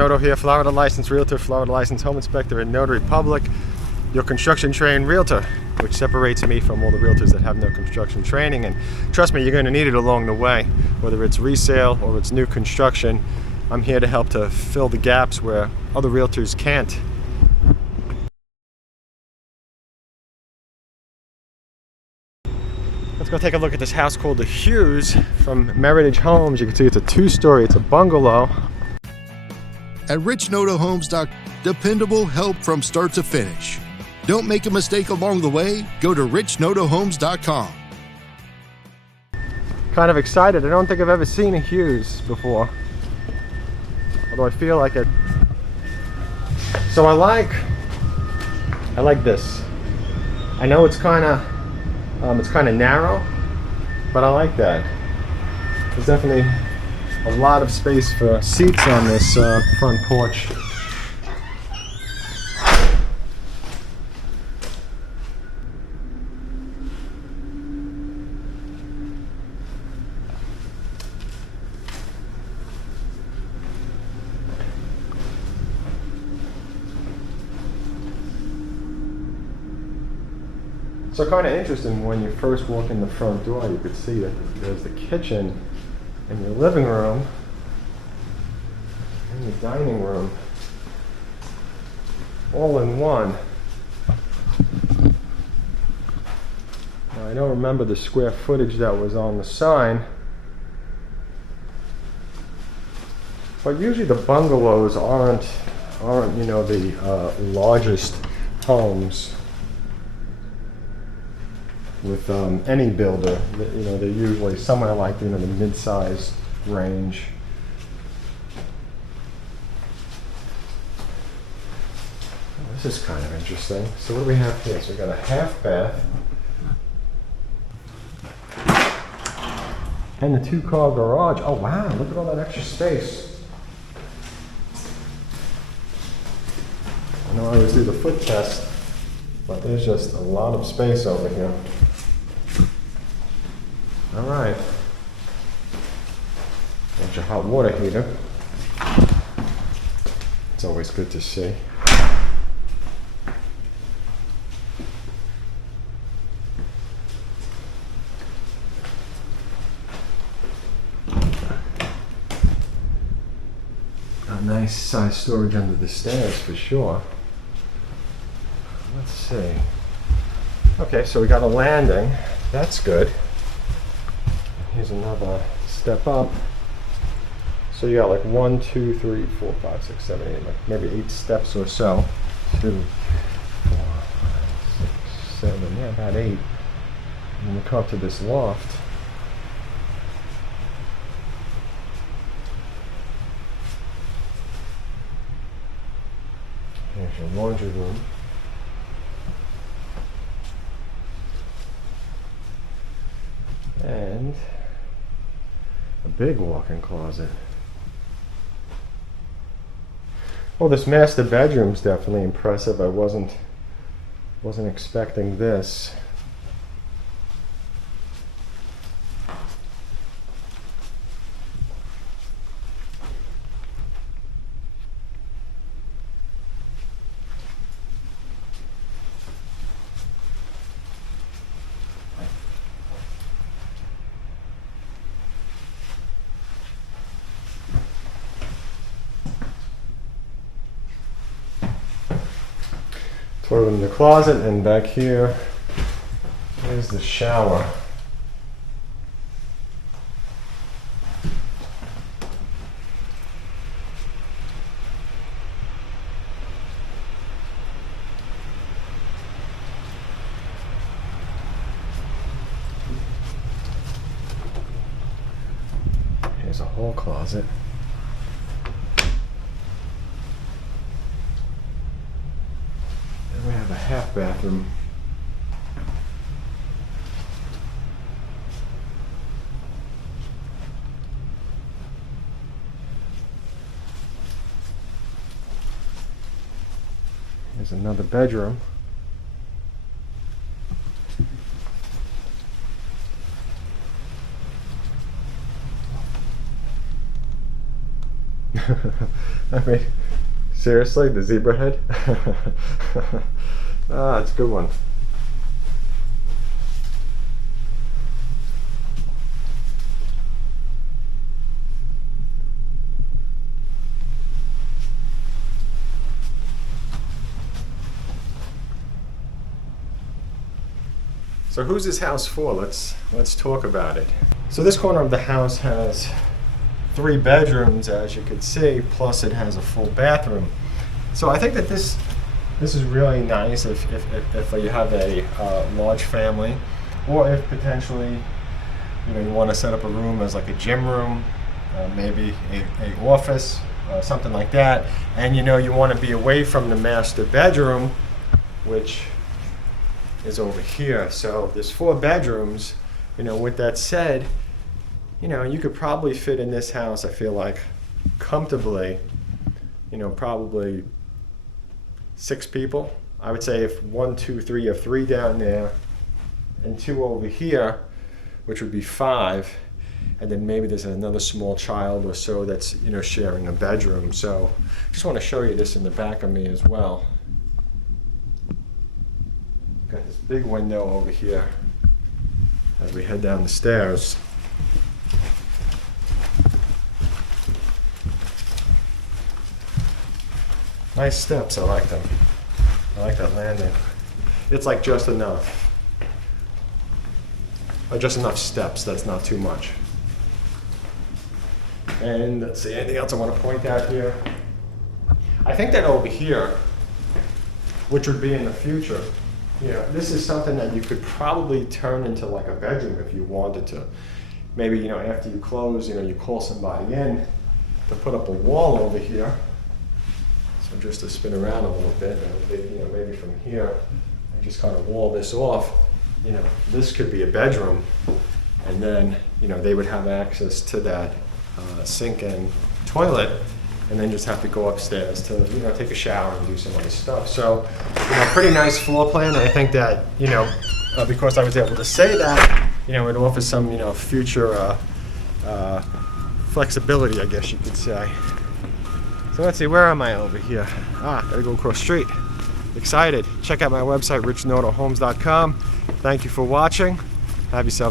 Noto here, Florida licensed realtor, Florida licensed home inspector, and notary public. Your construction trained realtor, which separates me from all the realtors that have no construction training. And trust me, you're going to need it along the way, whether it's resale or it's new construction. I'm here to help to fill the gaps where other realtors can't. Let's go take a look at this house called the Hughes from Meritage Homes. You can see it's a 2-story, it's a bungalow. At richnotohomes.com, dependable help from start to finish. Don't make a mistake along the way. Go to richnotohomes.com. Kind of excited. I don't think I've ever seen a Hughes before, although I feel like it. So I like this. I know it's kind of narrow, but I like that. There's definitely a lot of space for seats on this front porch. So kind of interesting, when you first walk in the front door, you could see that there's the kitchen and your living room and your dining room all in one. Now, I don't remember the square footage that was on the sign, but usually the bungalows aren't the largest homes with any builder. They're usually somewhere like the mid-size range. Oh, this is kind of interesting. So what do we have here? So we got a half bath and the 2-car garage. Oh wow, look at all that extra space. I know I always do the foot test, but there's just a lot of space over here. All right. There's your hot water heater. It's always good to see. A nice size storage under the stairs for sure. Let's see. Okay, so we got a landing. That's good. Here's another step up. So you got like 1, 2, 3, 4, 5, 6, 7, 8, like maybe 8 steps or so. 2, 4, 5, 6, 7, yeah, about 8. And then we come up to this loft. Here's your laundry room. And a big walk-in closet. Well, this master bedroom's definitely impressive. I wasn't expecting this. Toilet in the closet, and back here is the shower. Here's a whole closet. We have a half bathroom. Here's another bedroom. I mean, seriously, the zebra head? Ah, it's a good one. So who's this house for? Let's talk about it. So this corner of the house has 3 bedrooms, as you can see, plus it has a full bathroom. So I think that this is really nice if you have a large family, or if potentially you want to set up a room as like a gym room, maybe a office, something like that, and you want to be away from the master bedroom, which is over here. So there's 4 bedrooms. With that said, you could probably fit in this house, I feel like, comfortably, probably 6 people. I would say if 1, 2, 3, you have 3 down there and 2 over here, which would be 5. And then maybe there's another small child or so that's, sharing a bedroom. So just want to show you this in the back of me as well. Got this big window over here as we head down the stairs. Nice steps, I like them. I like that landing. It's like just enough. Just enough steps, that's not too much. And let's see, anything else I want to point out here? I think that over here, which would be in the future, this is something that you could probably turn into like a bedroom if you wanted to. Maybe, after you close, you call somebody in to put up a wall over here. So just to spin around a little bit, maybe from here, and just kind of wall this off. This could be a bedroom, and then, they would have access to that sink and toilet, and then just have to go upstairs to, take a shower and do some other stuff. So, pretty nice floor plan. I think that, because I was able to say that, it offers some, future flexibility, I guess you could say. So let's see, where am I over here? Gotta go across the street. Excited. Check out my website, richnotohomes.com. Thank you for watching. Have yourselves